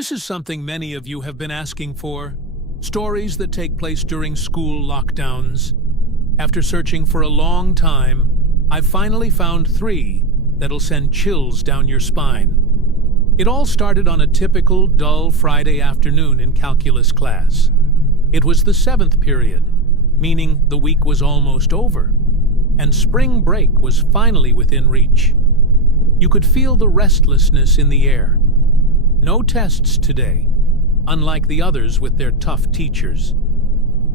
This is something many of you have been asking for. Stories that take place during school lockdowns. After searching for a long time, I've finally found 3 that'll send chills down your spine. It all started on a typical dull Friday afternoon in calculus class. It was the 7th period, meaning the week was almost over, and spring break was finally within reach. You could feel the restlessness in the air. No tests today, unlike the others with their tough teachers.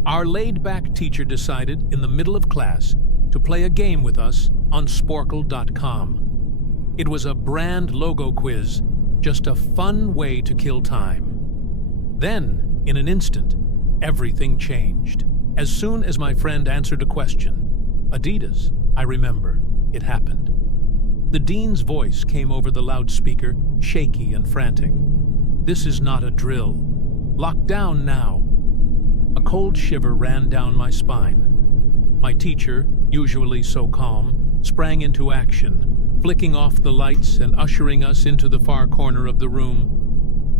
Our laid-back teacher decided, in the middle of class, to play a game with us on sporkle.com. It was a brand logo quiz, just a fun way to kill time. Then, in an instant, everything changed. As soon as my friend answered a question, Adidas, I remember, it happened. The dean's voice came over the loudspeaker, shaky and frantic. "This is not a drill. Lock down now." A cold shiver ran down my spine. My teacher, usually so calm, sprang into action, flicking off the lights and ushering us into the far corner of the room.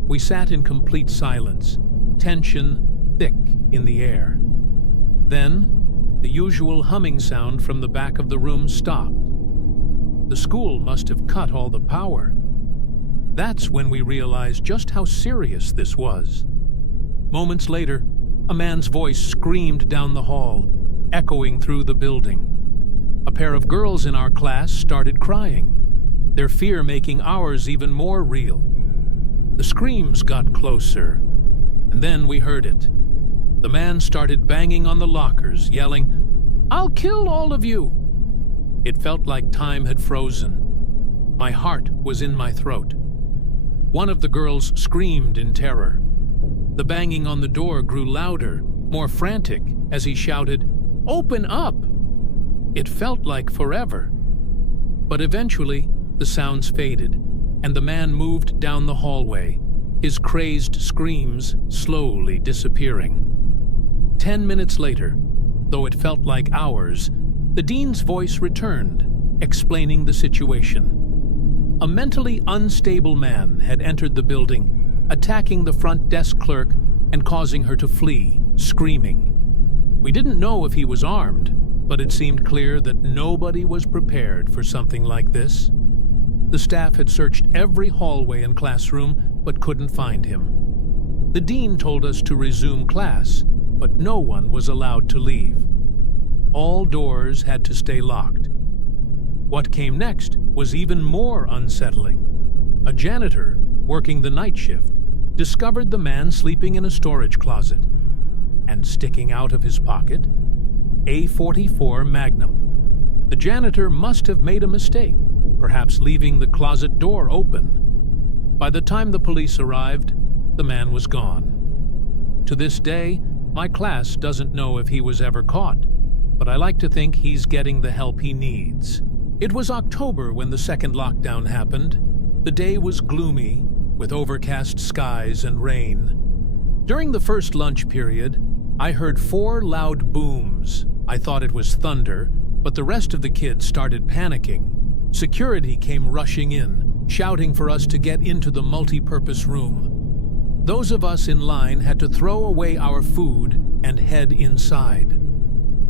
We sat in complete silence, tension thick in the air. Then, the usual humming sound from the back of the room stopped. The school must have cut all the power. That's when we realized just how serious this was. Moments later, a man's voice screamed down the hall, echoing through the building. A pair of girls in our class started crying, their fear making ours even more real. The screams got closer, and then we heard it. The man started banging on the lockers, yelling, "I'll kill all of you!" It felt like time had frozen. My heart was in my throat. One of the girls screamed in terror. The banging on the door grew louder, more frantic, as he shouted, "Open up!" It felt like forever. But eventually, the sounds faded, and the man moved down the hallway, his crazed screams slowly disappearing. 10 minutes later, though it felt like hours, the dean's voice returned, explaining the situation. A mentally unstable man had entered the building, attacking the front desk clerk and causing her to flee, screaming. We didn't know if he was armed, but it seemed clear that nobody was prepared for something like this. The staff had searched every hallway and classroom, but couldn't find him. The dean told us to resume class, but no one was allowed to leave. All doors had to stay locked. What came next was even more unsettling. A janitor, working the night shift, discovered the man sleeping in a storage closet, and sticking out of his pocket, a .44 Magnum. The janitor must have made a mistake, perhaps leaving the closet door open. By the time the police arrived, the man was gone. To this day, my class doesn't know if he was ever caught, but I like to think he's getting the help he needs. It was October when the second lockdown happened. The day was gloomy, with overcast skies and rain. During the first lunch period, I heard 4 loud booms. I thought it was thunder, but the rest of the kids started panicking. Security came rushing in, shouting for us to get into the multi-purpose room. Those of us in line had to throw away our food and head inside.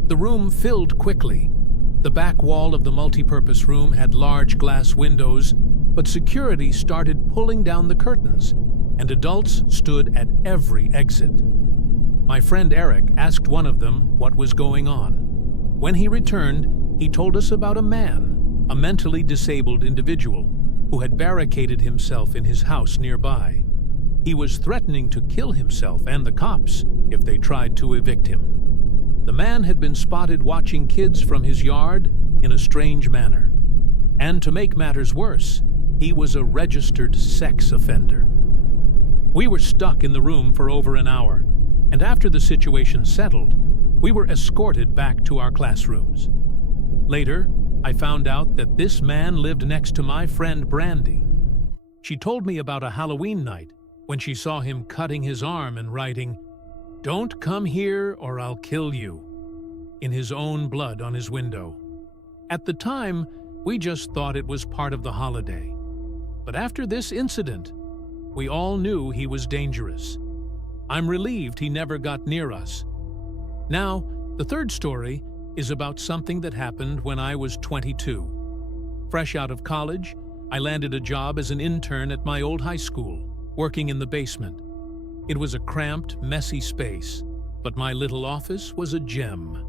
The room filled quickly. The back wall of the multi-purpose room had large glass windows, but security started pulling down the curtains, and adults stood at every exit. My friend Eric asked one of them what was going on. When he returned, he told us about a man, a mentally disabled individual, who had barricaded himself in his house nearby. He was threatening to kill himself and the cops if they tried to evict him. The man had been spotted watching kids from his yard in a strange manner. And to make matters worse, he was a registered sex offender. We were stuck in the room for over an hour, and after the situation settled, we were escorted back to our classrooms. Later, I found out that this man lived next to my friend Brandy. She told me about a Halloween night when she saw him cutting his arm and writing, "Don't come here or I'll kill you," in his own blood on his window. At the time, we just thought it was part of the holiday. But after this incident, We all knew he was dangerous. I'm relieved he never got near us. Now, the third story is about something that happened when I was 22. Fresh out of college, I landed a job as an intern at my old high school, working in the basement. It was a cramped, messy space, but my little office was a gem.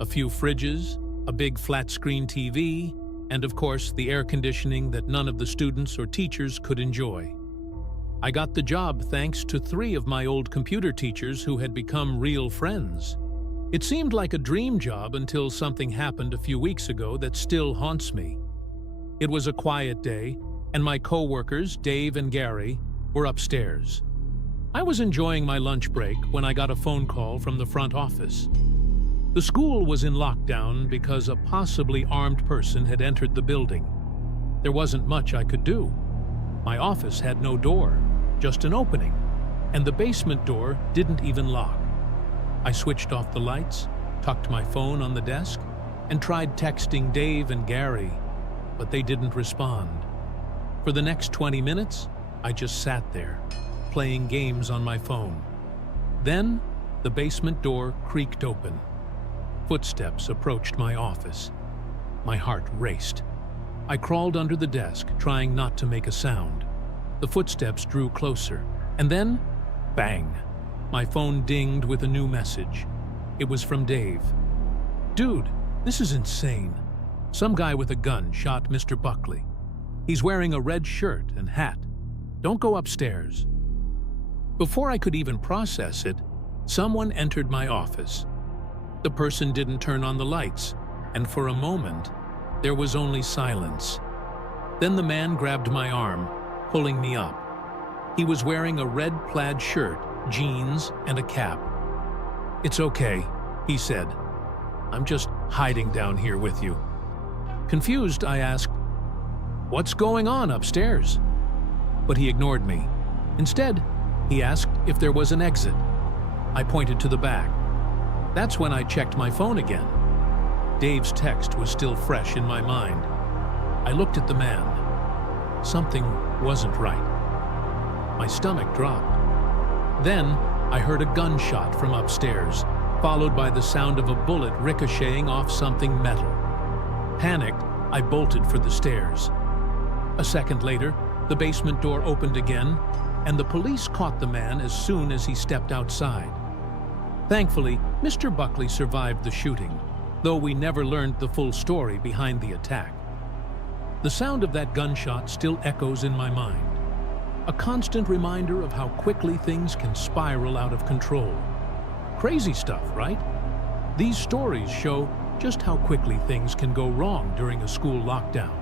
A few fridges, a big flat-screen TV, and of course the air conditioning that none of the students or teachers could enjoy. I got the job thanks to 3 of my old computer teachers who had become real friends. It seemed like a dream job until something happened a few weeks ago that still haunts me. It was a quiet day, and my co-workers, Dave and Gary, were upstairs. I was enjoying my lunch break when I got a phone call from the front office. The school was in lockdown because a possibly armed person had entered the building. There wasn't much I could do. My office had no door, just an opening, and the basement door didn't even lock. I switched off the lights, tucked my phone on the desk, and tried texting Dave and Gary, but they didn't respond. For the next 20 minutes, I just sat there, playing games on my phone. Then, the basement door creaked open. Footsteps approached my office. My heart raced. I crawled under the desk, trying not to make a sound. The footsteps drew closer, and then, bang! My phone dinged with a new message. It was from Dave. "Dude, this is insane. Some guy with a gun shot Mr. Buckley. He's wearing a red shirt and hat. Don't go upstairs." Before I could even process it, someone entered my office. The person didn't turn on the lights, and for a moment, there was only silence. Then the man grabbed my arm, pulling me up. He was wearing a red plaid shirt, jeans, and a cap. "It's okay," he said. "I'm just hiding down here with you." Confused, I asked, "What's going on upstairs?" But he ignored me. Instead, he asked if there was an exit. I pointed to the back. That's when I checked my phone again. Dave's text was still fresh in my mind. I looked at the man. Something wasn't right. My stomach dropped. Then, I heard a gunshot from upstairs, followed by the sound of a bullet ricocheting off something metal. Panicked, I bolted for the stairs. A second later, the basement door opened again, and the police caught the man as soon as he stepped outside. Thankfully, Mr. Buckley survived the shooting, though we never learned the full story behind the attack. The sound of that gunshot still echoes in my mind, a constant reminder of how quickly things can spiral out of control. Crazy stuff, right? These stories show just how quickly things can go wrong during a school lockdown.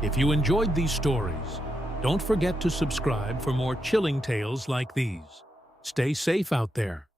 If you enjoyed these stories, don't forget to subscribe for more chilling tales like these. Stay safe out there.